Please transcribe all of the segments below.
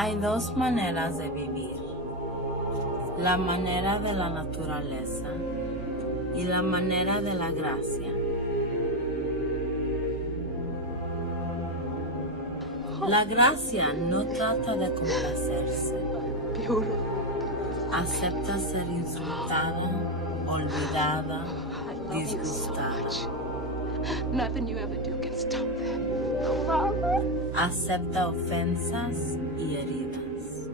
Hay dos maneras de vivir, la manera de la naturaleza y la manera de la gracia. La gracia no trata de complacerse, acepta ser insultada, olvidada, disgustada. Acepta ofensas y heridas.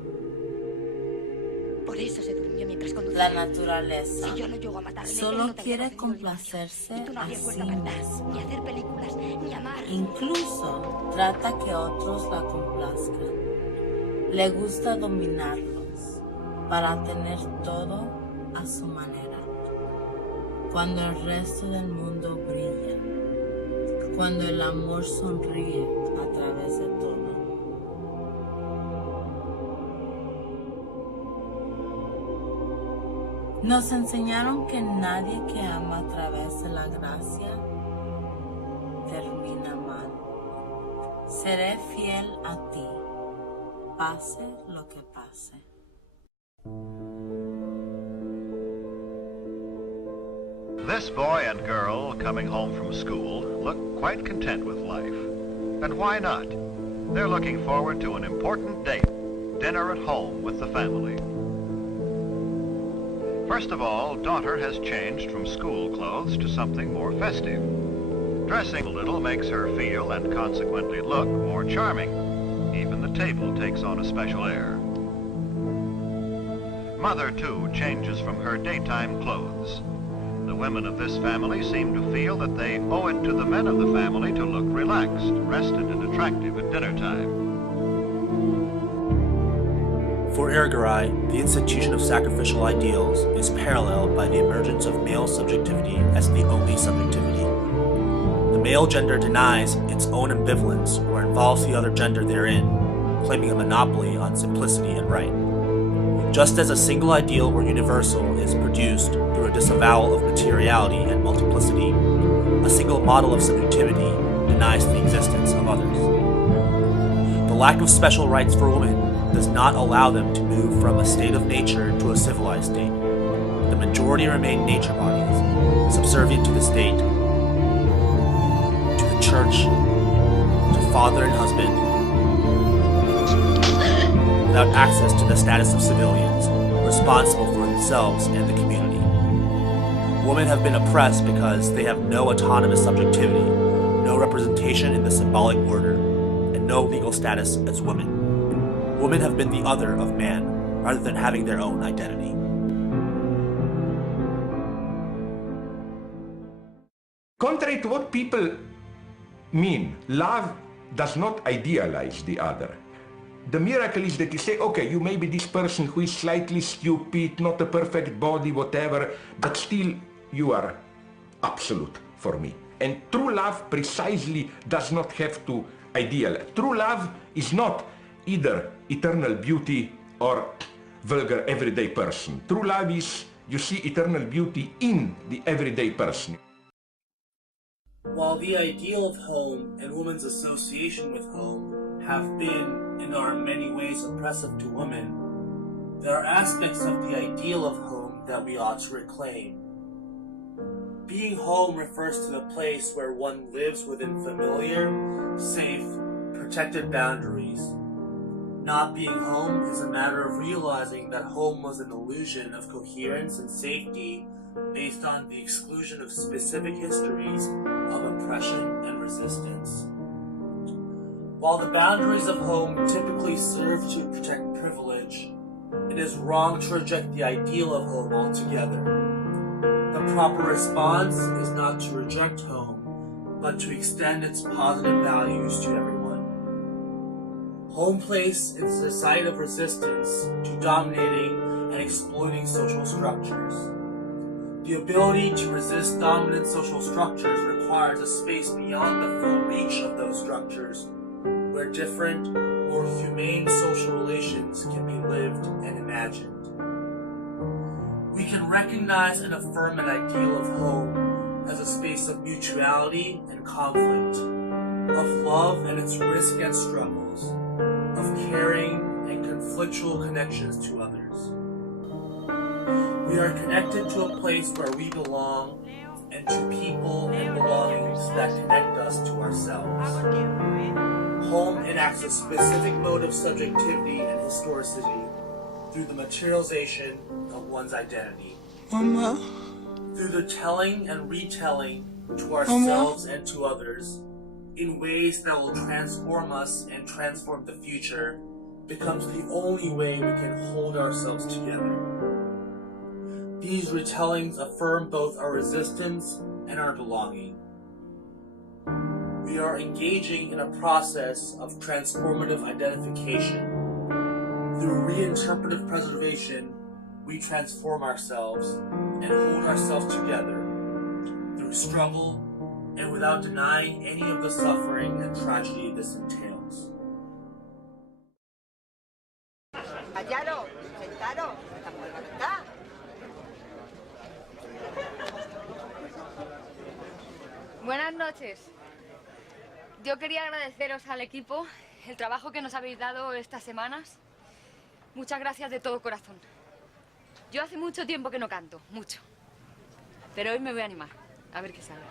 Por eso se durmió mientras conducía. La naturaleza Si yo no llego a matarle, solo no te quiere habría conocido complacerse y tú no a habrías sí vuelto a cantar, misma. ni hacer películas, ni amar. Incluso trata que otros la complazcan. Le gusta dominarlos para tener todo a su manera. Cuando el resto del mundo brilla, cuando el amor sonríe a través de todo. Nos enseñaron que nadie que ama a través de la gracia termina mal. Seré fiel a ti, pase lo que pase. This boy and girl coming home from school look quite content with life. And why not? They're looking forward to an important date, dinner at home with the family. First of all, daughter has changed from school clothes to something more festive. Dressing a little makes her feel and consequently look more charming. Even the table takes on a special air. Mother, too, changes from her daytime clothes. The women of this family seem to feel that they owe it to the men of the family to look relaxed, rested, and attractive at dinner time. For Irigaray, the institution of sacrificial ideals is paralleled by the emergence of male subjectivity as the only subjectivity. The male gender denies its own ambivalence or involves the other gender therein, claiming a monopoly on simplicity and right. Just as a single ideal or universal is produced through a disavowal of materiality and multiplicity, a single model of subjectivity denies the existence of others. The lack of special rights for women does not allow them to move from a state of nature to a civilized state. The majority remain nature bodies, subservient to the state, to the church, to father and husband, without access to the status of civilians, responsible for themselves and the community. Women have been oppressed because they have no autonomous subjectivity, no representation in the symbolic order, and no legal status as women. Women have been the other of man, rather than having their own identity. Contrary to what people mean, love does not idealize the other. The miracle is that you say, okay, you may be this person who is slightly stupid, not a perfect body, whatever, but still you are absolute for me. And true love precisely does not have to idealize. True love is not either eternal beauty or vulgar everyday person. True love is, you see eternal beauty in the everyday person. While the ideal of home and women's association with home have been and are in many ways oppressive to women, there are aspects of the ideal of home that we ought to reclaim. Being home refers to the place where one lives within familiar, safe, protected boundaries. Not being home is a matter of realizing that home was an illusion of coherence and safety based on the exclusion of specific histories of oppression and resistance. While the boundaries of home typically serve to protect privilege, it is wrong to reject the ideal of home altogether. The proper response is not to reject home, but to extend its positive values to everyone. Home place is the site of resistance to dominating and exploiting social structures. The ability to resist dominant social structures requires a space beyond the full reach of those structures, where different, more humane social relations can be lived and imagined. We can recognize and affirm an ideal of home as a space of mutuality and conflict, of love and its risk and struggles, of caring and conflictual connections to others. We are connected to a place where we belong and to people and belongings that connect us to ourselves. Home enacts a specific mode of subjectivity and historicity through the materialization of one's identity. Mama. Through the telling and retelling to ourselves and to others in ways that will transform us and transform the future becomes the only way we can hold ourselves together. These retellings affirm both our resistance and our belonging. We are engaging in a process of transformative identification. Through reinterpretive preservation, we transform ourselves and hold ourselves together through struggle and without denying any of the suffering and tragedy this entails. Callaros, sentaros, estamos en libertad. Buenas noches. Yo quería agradeceros al equipo el trabajo que nos habéis dado estas semanas. Muchas gracias de todo corazón. Yo hace mucho tiempo que no canto, mucho. Pero hoy me voy a animar, a ver qué sale.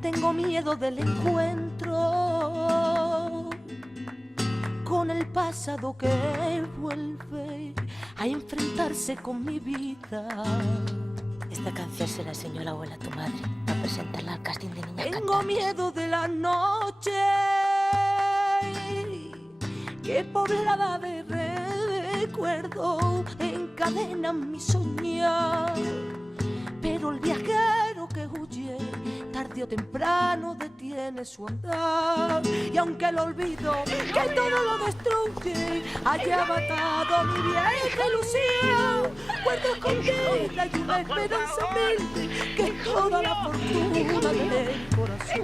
Tengo miedo del encuentro con el pasado que vuelve a enfrentarse con mi vida. Esta canción se la enseñó la abuela a tu madre para presentarla al casting de niña Tengo cantante. miedo de la noche que poblada de recuerdo encadenan mi soñar. Pero el viajero que huye tarde o temprano detiene su andar. Y aunque el olvido que todo lo destruye haya matado mi vieja ilusión, guardo escondida y una esperanza humilde que es toda la fortuna del corazón.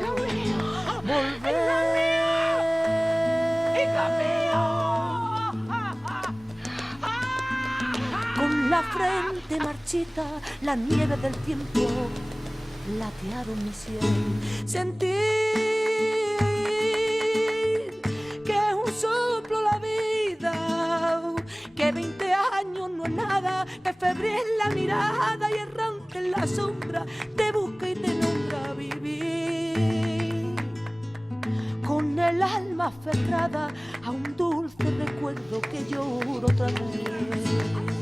Volver con la frente marchita, la nieve del tiempo latearon mi sien. Sentir que es un soplo la vida, que 20 años no es nada, que febril la mirada y errante en la sombra te busca y te nombra vivir. Con el alma aferrada a un dulce recuerdo que lloro otra vez.